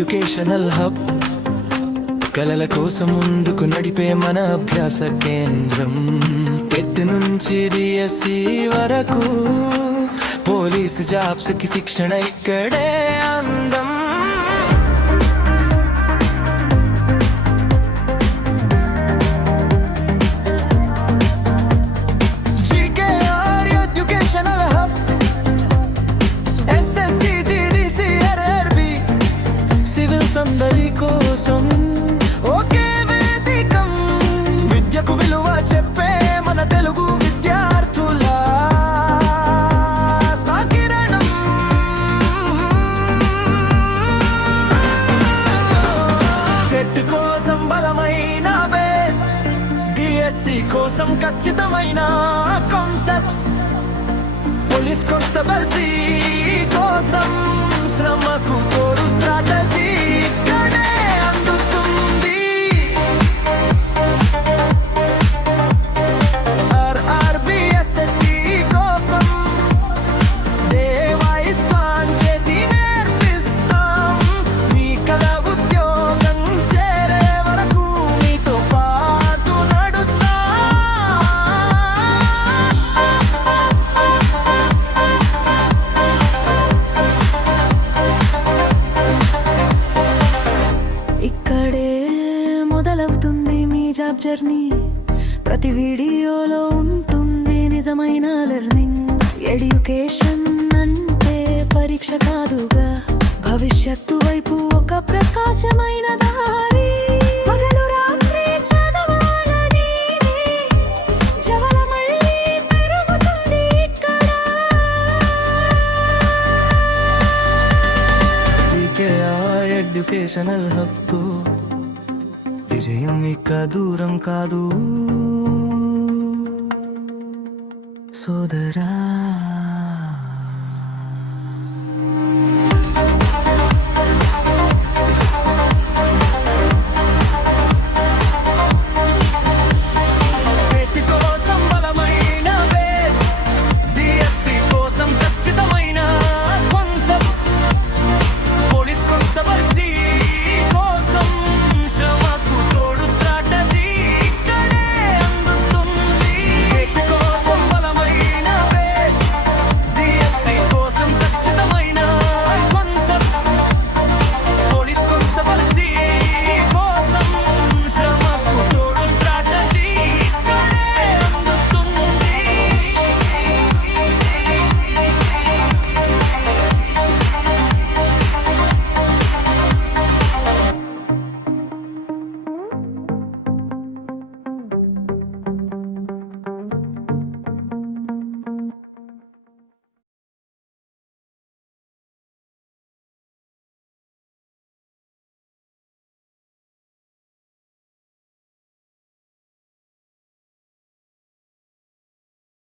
Educational hub, కలల కోసం ముందుకు నడిపే మన అభ్యాస కేంద్రం. టెట్ నుంచి డిఎస్సి వరకు పోలీసు జాబ్స్ కి శిక్షణ ఇక్కడే అందం. అందరి కోసం ఒకే వేదికం, విద్యకు విలువ చెప్పే మన తెలుగు విద్యార్థుల సాకిరణం. టెట్ కోసం బలమైన బేస్, డిఎస్సి కోసం ఖచ్చితమైన కాన్సెప్ట్స్, పోలీస్ కానిస్టేబుల్ కోసం శ్రమకు తోడు స్ట్రాటజీ ఇక్కడే అందుతుంది. ఆర్ఆర్బిఎస్ఎస్సి కోసం దేవాయిస్ ప్లాన్ చేసి నేర్పిస్తాం. మీ కల ఉద్యోగం చేరే వరకు మీతో పాటు నడుస్తాం. ఇక్కడే మొదలవుతుంది మీ జాబ్ జర్నీ, ప్రతి వీడియోలో ఉంటుంది నిజమైన లెర్నింగ్. ఎడ్యుకేషన్ అంటే పరీక్ష కాదుగా, భవిష్యత్తు వైపు ఒక ప్రకాశమైన దారి. పగలు రాత్రి చదవాలని జవల మళ్ళీ పెరుగుతుంది ఇక్కడ. జీకేఆర్ ఎడ్యుకేషనల్ హబ్తో విజయం ఇక దూరం కాదు సోదరా.